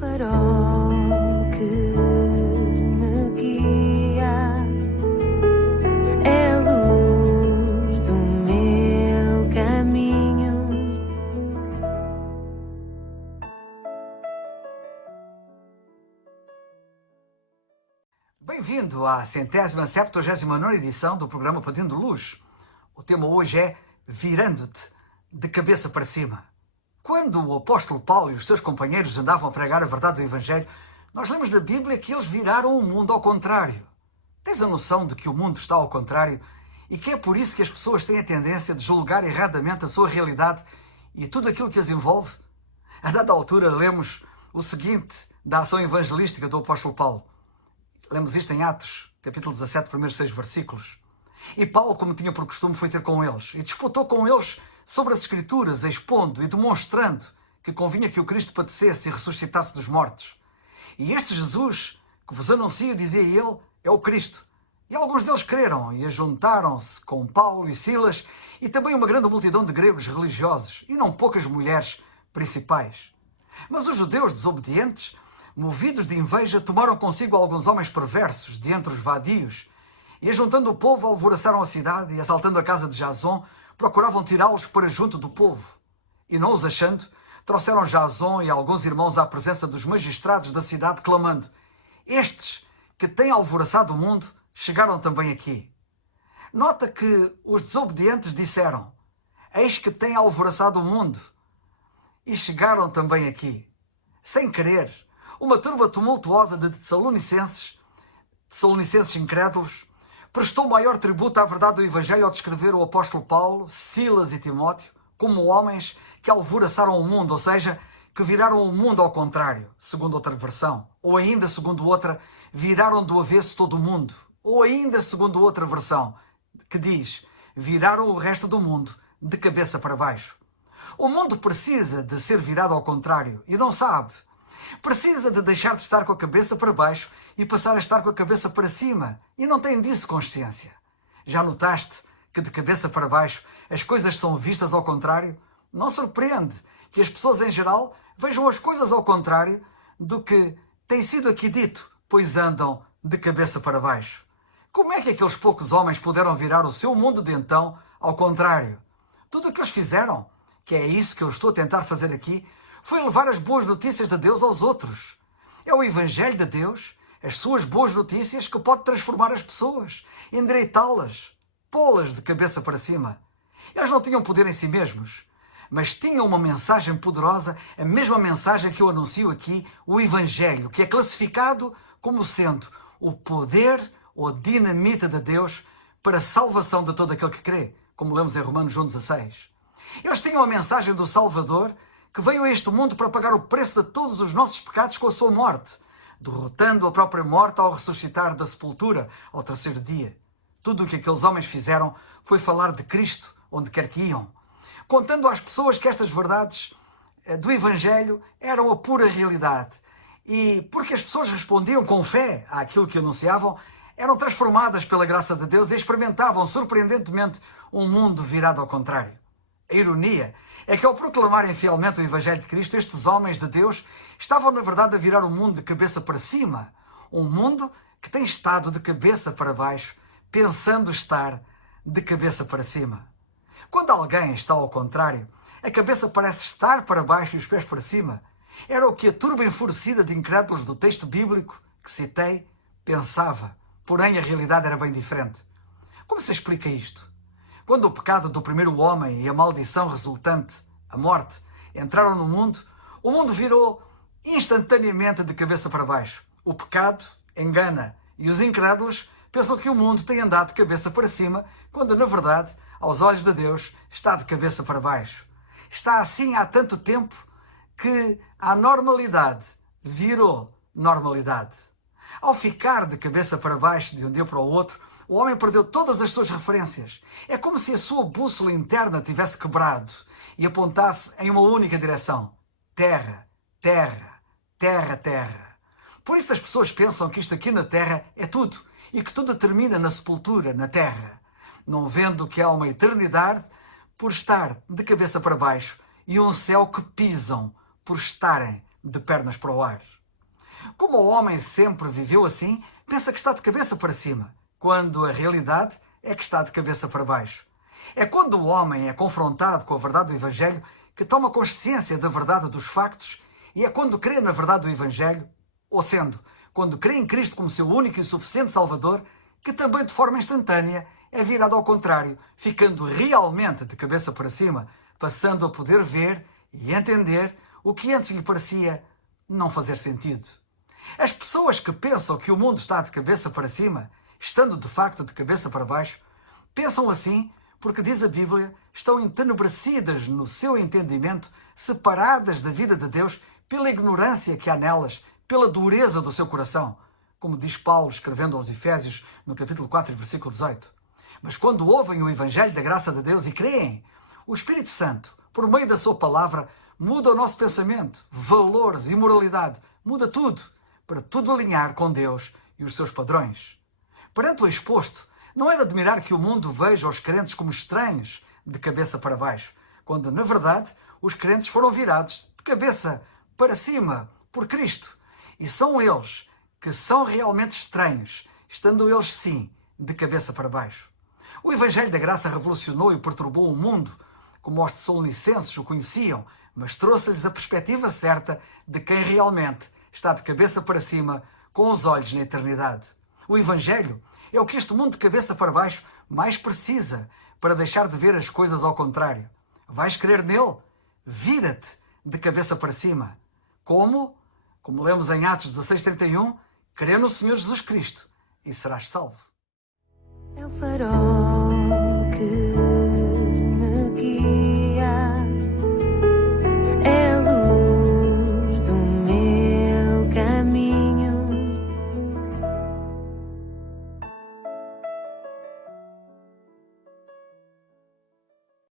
farol que me guia, é a luz do meu caminho. Bem-vindo à 179ª edição do programa Pedindo Luz. O tema hoje é Virando-te de cabeça para cima. Quando o apóstolo Paulo e os seus companheiros andavam a pregar a verdade do Evangelho, nós lemos na Bíblia que eles viraram o mundo ao contrário. Tens a noção de que o mundo está ao contrário e que é por isso que as pessoas têm a tendência de julgar erradamente a sua realidade e tudo aquilo que as envolve? A dada altura lemos o seguinte da ação evangelística do apóstolo Paulo. Lemos isto em Atos, capítulo 17, primeiros 6 versículos. E Paulo, como tinha por costume, foi ter com eles e disputou com eles sobre as Escrituras, expondo e demonstrando que convinha que o Cristo padecesse e ressuscitasse dos mortos. E este Jesus, que vos anuncio, dizia ele, é o Cristo. E alguns deles creram e ajuntaram-se com Paulo e Silas e também uma grande multidão de gregos religiosos e não poucas mulheres principais. Mas os judeus desobedientes, movidos de inveja, tomaram consigo alguns homens perversos de entre os vadios e, ajuntando o povo, alvoroçaram a cidade e, assaltando a casa de Jason, procuravam tirá-los para junto do povo. E não os achando, trouxeram Jason e alguns irmãos à presença dos magistrados da cidade, clamando: estes que têm alvoroçado o mundo chegaram também aqui. Nota que os desobedientes disseram: eis que têm alvoroçado o mundo, e chegaram também aqui. Sem querer, uma turba tumultuosa de Tessalonicenses incrédulos, prestou maior tributo à verdade do Evangelho ao descrever o apóstolo Paulo, Silas e Timóteo como homens que alvoroçaram o mundo, ou seja, que viraram o mundo ao contrário, segundo outra versão. Ou ainda, segundo outra, viraram do avesso todo o mundo. Ou ainda, segundo outra versão, que diz, viraram o resto do mundo de cabeça para baixo. O mundo precisa de ser virado ao contrário e não sabe. Precisa de deixar de estar com a cabeça para baixo e passar a estar com a cabeça para cima. E não tem disso consciência. Já notaste que de cabeça para baixo as coisas são vistas ao contrário? Não surpreende que as pessoas em geral vejam as coisas ao contrário do que tem sido aqui dito, pois andam de cabeça para baixo. Como é que aqueles poucos homens puderam virar o seu mundo de então ao contrário? Tudo o que eles fizeram, que é isso que eu estou a tentar fazer aqui, foi levar as boas notícias de Deus aos outros. É o Evangelho de Deus, as suas boas notícias, que pode transformar as pessoas, endireitá-las, pô-las de cabeça para cima. Eles não tinham poder em si mesmos, mas tinham uma mensagem poderosa, a mesma mensagem que eu anuncio aqui, o Evangelho, que é classificado como sendo o poder ou dinamite de Deus para a salvação de todo aquele que crê, como lemos em Romanos 1,16. Eles tinham a mensagem do Salvador, que veio a este mundo para pagar o preço de todos os nossos pecados com a sua morte, derrotando a própria morte ao ressuscitar da sepultura ao terceiro dia. Tudo o que aqueles homens fizeram foi falar de Cristo onde quer que iam, contando às pessoas que estas verdades do Evangelho eram a pura realidade. E porque as pessoas respondiam com fé àquilo que anunciavam, eram transformadas pela graça de Deus e experimentavam surpreendentemente um mundo virado ao contrário. A ironia é que ao proclamarem fielmente o Evangelho de Cristo, estes homens de Deus estavam na verdade a virar o mundo de cabeça para cima. Um mundo que tem estado de cabeça para baixo, pensando estar de cabeça para cima. Quando alguém está ao contrário, a cabeça parece estar para baixo e os pés para cima. Era o que a turba enfurecida de incrédulos do texto bíblico que citei pensava. Porém, a realidade era bem diferente. Como se explica isto? Quando o pecado do primeiro homem e a maldição resultante, a morte, entraram no mundo, o mundo virou instantaneamente de cabeça para baixo. O pecado engana e os incrédulos pensam que o mundo tem andado de cabeça para cima, quando na verdade, aos olhos de Deus, está de cabeça para baixo. Está assim há tanto tempo que a normalidade virou normalidade. Ao ficar de cabeça para baixo de um dia para o outro, o homem perdeu todas as suas referências. É como se a sua bússola interna tivesse quebrado e apontasse em uma única direção. Terra, terra, terra, terra. Por isso as pessoas pensam que isto aqui na terra é tudo e que tudo termina na sepultura, na terra, não vendo que há uma eternidade por estar de cabeça para baixo e um céu que pisam por estarem de pernas para o ar. Como o homem sempre viveu assim, pensa que está de cabeça para cima, quando a realidade é que está de cabeça para baixo. É quando o homem é confrontado com a verdade do Evangelho que toma consciência da verdade dos factos, e é quando crê na verdade do Evangelho, ou sendo, quando crê em Cristo como seu único e suficiente Salvador, que também de forma instantânea é virado ao contrário, ficando realmente de cabeça para cima, passando a poder ver e entender o que antes lhe parecia não fazer sentido. As pessoas que pensam que o mundo está de cabeça para cima, estando de facto de cabeça para baixo, pensam assim porque, diz a Bíblia, estão entenebrecidas no seu entendimento, separadas da vida de Deus pela ignorância que há nelas, pela dureza do seu coração, como diz Paulo escrevendo aos Efésios no capítulo 4, versículo 18. Mas quando ouvem o Evangelho da graça de Deus e creem, o Espírito Santo, por meio da sua palavra, muda o nosso pensamento, valores e moralidade, muda tudo, para tudo alinhar com Deus e os seus padrões. Perante o exposto, não é de admirar que o mundo veja os crentes como estranhos, de cabeça para baixo, quando, na verdade, os crentes foram virados de cabeça para cima por Cristo. E são eles que são realmente estranhos, estando eles, sim, de cabeça para baixo. O Evangelho da Graça revolucionou e perturbou o mundo, como os tessalonicenses o conheciam, mas trouxe-lhes a perspectiva certa de quem realmente está de cabeça para cima, com os olhos na eternidade. O Evangelho é o que este mundo de cabeça para baixo mais precisa para deixar de ver as coisas ao contrário. Vais crer nele? Vira-te de cabeça para cima. Como? Como lemos em Atos 16:31, crê no Senhor Jesus Cristo e serás salvo. É o farol